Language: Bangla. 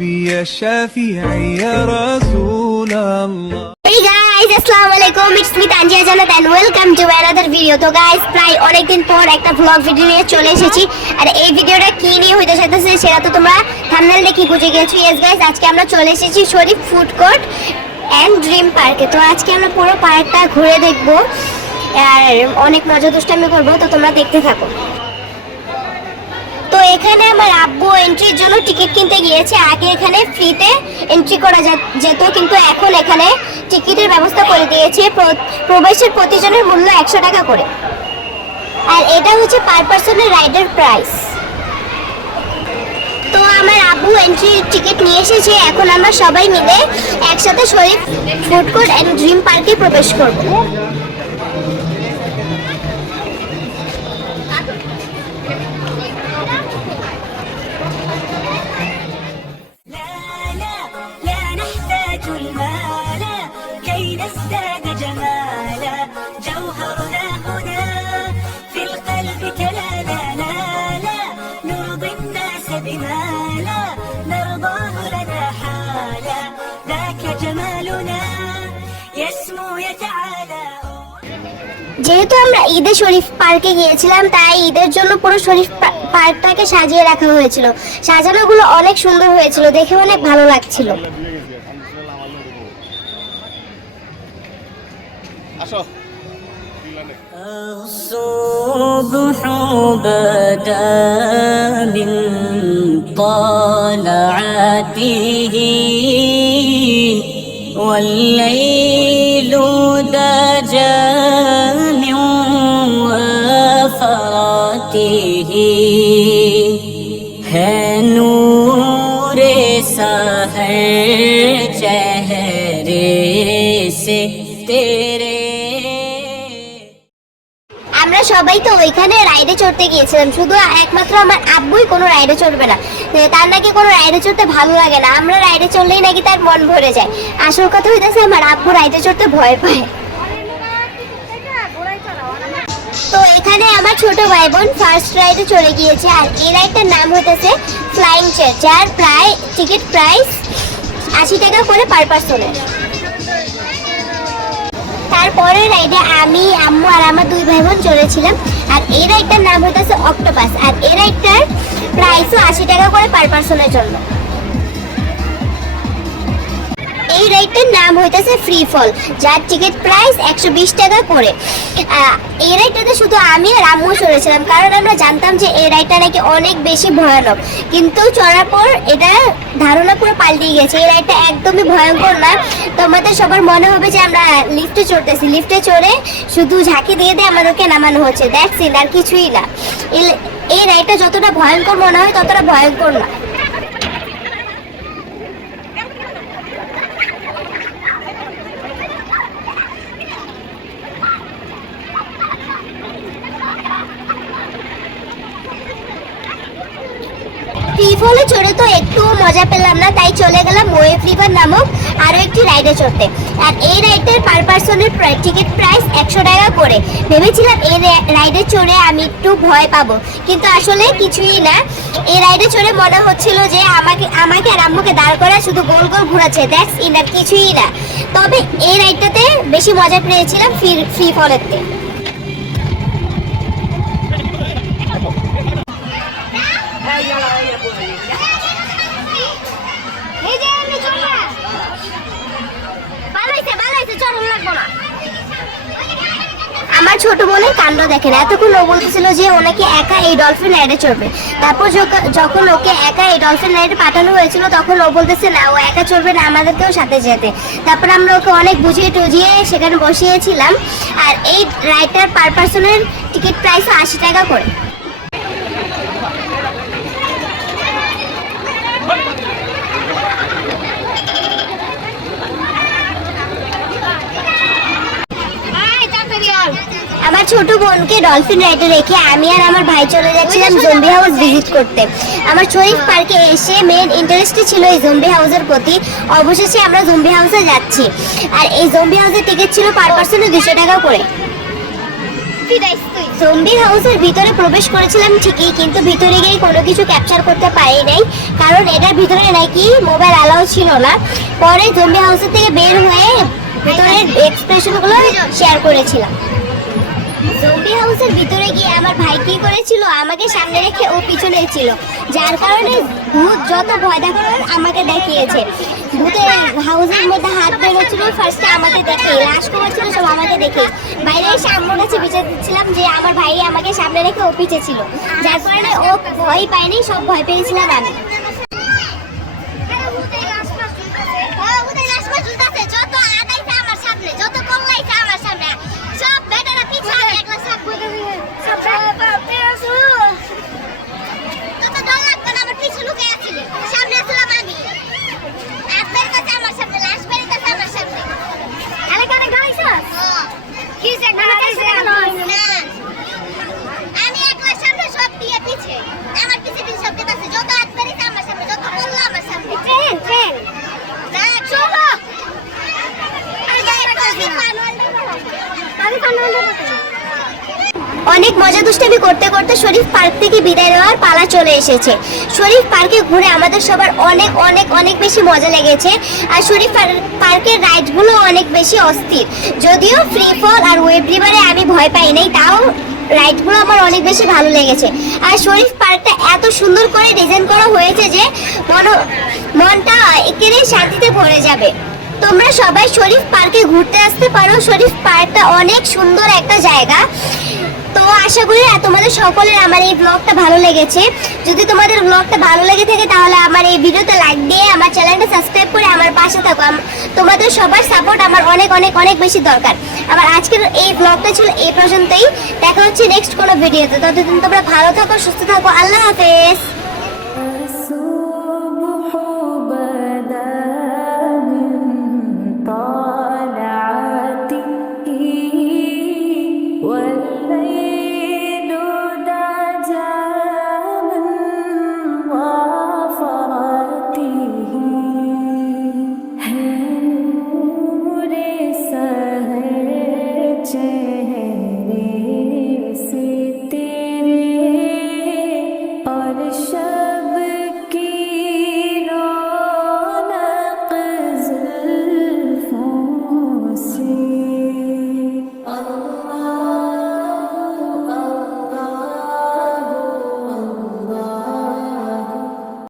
حبيبي يا شافعي يا رسول الله. Hey guys, আসসালামু আলাইকুম, it's me তানজিয়া জান্নাত and welcome to another video. তো guys, প্রায় অনেকদিন পর একটা vlog ভিডিও নিয়ে চলে এসেছি। আর এই ভিডিওটা কি নিয়ে হইতে যাচ্ছে সেটা তো তোমরা থাম্বনেল দেখে বুঝে গেছো। Yes guys, আজকে আমরা চলে এসেছি শরীফ ফুড কোর্ট এন্ড ড্রিম পার্কে। তো আজকে আমরা পুরো পার্কটা ঘুরে দেখবো আর অনেক মজা দুষ্টামি করবো, তো তোমরা দেখতে থাকো। তো এখানে আমার আব্বু এন্ট্রির জন্য টিকিট কিনতে গিয়েছে। আগে এখানে ফ্রিতে এন্ট্রি করা যেত, কিন্তু এখন এখানে টিকিটের ব্যবস্থা করে দিয়েছে। প্রবেশের প্রতিজনের মূল্য 100 টাকা করে, আর এটা হচ্ছে পার পার্সনের রাইডের প্রাইস। তো আমার আব্বু এন্ট্রি টিকিট নিয়ে এসেছে, এখন আমরা সবাই মিলে একসাথে শরীফ ফুড কোর্ট এন্ড ড্রিম পার্কে প্রবেশ করব। যেহেতু আমরা ঈদে শরীফ পার্কে গিয়েছিলাম, তাই ঈদের জন্য পুরো শরীফ পার্কটাকে সাজিয়ে রাখা হয়েছিল। সাজানোগুলো অনেক সুন্দর হয়েছিল, দেখে অনেক ভালো লাগছিল। الصبح بدا من طلعته والليل دجى من وفراته है नूर सहर चेहरे से तेरे। আমরা সবাই তো ওইখানে রাইডে চড়তে গিয়েছিলাম, শুধু একমাত্র আমার আব্বুই কোনো রাইডে চড়বে না। তার নাকি কোনো রাইডে চড়তে ভালো লাগে না, আমরা রাইডে চড়লেই নাকি তার মন ভরে যায়। আসল কথা হইতেছে আমার আব্বু রাইডে চড়তে ভয় পায়। তো এখানে আমার ছোট ভাই বোন ফার্স্ট রাইডে চলে গিয়েছে, আর এই রাইডটার নাম হইতেছে ফ্লাইং চেয়ার, যার প্রায় টিকিট প্রাইস 80 টাকা করে পার পার্সনের। তারপরে রাইডে আমি, আম্মু আর আমার দুই ভাই বোন চলেছিলাম, আর এই রাইডটার নাম হইতেছে অক্টোপাস, আর এই রাইডটার প্রাইসও 80 টাকা করে পার পার্সনের জন্য। এই রাইডটার নাম হইতেছে ফ্রি ফল, যার টিকিট প্রাইস 120 টাকা করে। এই রাইডটাতে শুধু আমি আর আম্মু চড়েছিলাম, কারণ আমরা জানতাম যে এই রাইডটা নাকি অনেক বেশি ভয়ানক, কিন্তু চড়ার পর এটা ধারণা পুরো পাল্টে গেছে। এই রাইডটা একদমই ভয়ঙ্কর না। তোমাদের সবার মনে হবে যে আমরা লিফটে চড়তেছি, লিফটে চড়ে শুধু ঝাঁকি দিয়ে দিয়ে আমাদেরকে নামানো হচ্ছে, দ্যাটস ইট, আর কিছুই না। এই রাইডটা যতটা ভয়ঙ্কর মনে হয় ততটা ভয়ঙ্কর না। ফ্রি ফলে চড়ে তো একটু মজা পেলাম না, তাই চলে গেলাম ওয়েভ রিভার নামক আরো একটি রাইডে চড়তে। আর এই রাইডের পার পার্সনের টিকিট প্রাইস 100 টাকা করে। ভেবেছিলাম এই রাইডে চড়ে আমি একটু ভয় পাবো, কিন্তু আসলে কিছুই না। এই রাইডে চড়ে মনে হচ্ছিল যে আমাকে আর আম্মুকে দাঁড় করা শুধু গোল গোল ঘোরাচ্ছে, দ্যাটস ইট, আর কিছুই না। তবে এই রাইডটাতে বেশি মজা পেয়েছিলাম ফ্রি ফলেতে। আমার ছোট বোনের কাণ্ড দেখেন, এতক্ষণ ও বলতেছিল যে ওনাকে একা এই ডলফিন রাইডে চড়বে। তারপর যখন ওকে একা এই ডলফিন রাইডে পাঠানো হয়েছিল, তখন ও বলতেছে না, ও একা চড়বে না, আমাদেরকেও সাথে যেতে। তারপর আমরা ওকে অনেক বুঝিয়ে টুজিয়ে সেখানে বসিয়েছিলাম। আর এই রাইডটার পার পার্সনের টিকিট প্রাইস 80 টাকা করে। আমার ছোট বোনকে ডলফিন রাইডে রেখে আমি আর আমার ভাই চলে যাচ্ছিলাম জম্বি হাউস ভিজিট করতে। আমার শরীফ পার্কে এসে মেন ইন্টারেস্টই ছিল এই জম্বি হাউসের প্রতি। অবশেষে আমরা জম্বি হাউসে যাচ্ছি, আর এই জম্বি হাউসের টিকিট ছিল পার পার্সনে 200 টাকা করে। জম্বি হাউসের ভিতরে প্রবেশ করেছিলাম ঠিকই, কিন্তু ভিতরে গিয়ে কোনো কিছু ক্যাপচার করতে পারি নাই, কারণ এটার ভিতরে নাকি মোবাইল অ্যালাউ ছিল না। পরে জম্বি হাউসের থেকে বের হয়ে ভিতরের এক্সপ্রেশনগুলো শেয়ার করেছিলাম। জম্বি হাউসের ভিতরে গিয়ে আমার ভাই কি করেছিল, আমাকে সামনে রেখে ও পিছনে ছিল, যার কারণে ভূত যত ভয় দেখানোর আমাকে দেখিয়েছে। ভূতের হাউসের মধ্যে হাত বেরোচ্ছিল, ফার্স্টে আমাকে দেখে, লাশ করেছিল সব আমাকে দেখে। বাইরে এসে আম্মুর কাছে বিচার দিচ্ছিলাম যে আমার ভাই আমাকে সামনে রেখে ও পিছে ছিল, যার কারণে ও ভয় পায়নি, সব ভয় পেয়েছিলাম আমি। অনেক মজা দুষ্টামি করতে করতে শরীফ পার্ক থেকে বিদায় নেওয়ার পালা চলে এসেছে। শরীফ পার্কে ঘুরে আমাদের সবার অনেক অনেক অনেক বেশি মজা লেগেছে। আর শরীফ পার্কের রাইডগুলো অনেক বেশি অস্থির। যদিও ফ্রি ফল আর ওয়েব রিভারে আমি ভয় পাই নাই, তাও রাইডগুলো আমার অনেক বেশি ভালো লেগেছে। আর শরীফ পার্কটা এত সুন্দর করে ডিজাইন করা হয়েছে যে মনটা একেবারে শান্তিতে ভরে যাবে। তোমরা সবাই শরীফ পার্কে ঘুরতে আসতে পারো। শরীফ পার্কটা অনেক সুন্দর একটা জায়গা। তো আশা করি তোমাদের সকলের আমার এই ব্লগটা ভালো লেগেছে। যদি তোমাদের ব্লগটা ভালো লেগে থাকে তাহলে আমার এই ভিডিওতে লাইক দিয়ে আমার চ্যানেলটা সাবস্ক্রাইব করে আমার পাশে থাকো। তোমাদের সবার সাপোর্ট আমার অনেক অনেক অনেক বেশি দরকার। আমার আজকের এই ব্লগটা ছিল এই পর্যন্তই। দেখা হচ্ছে নেক্সট কোনো ভিডিওতে। ততদিন তোমরা ভালো থাকো, সুস্থ থাকো। আল্লাহ হাফেজ। الصبح بدا من طلعته والليل دجى من ظفرته نور سحر چهرے سے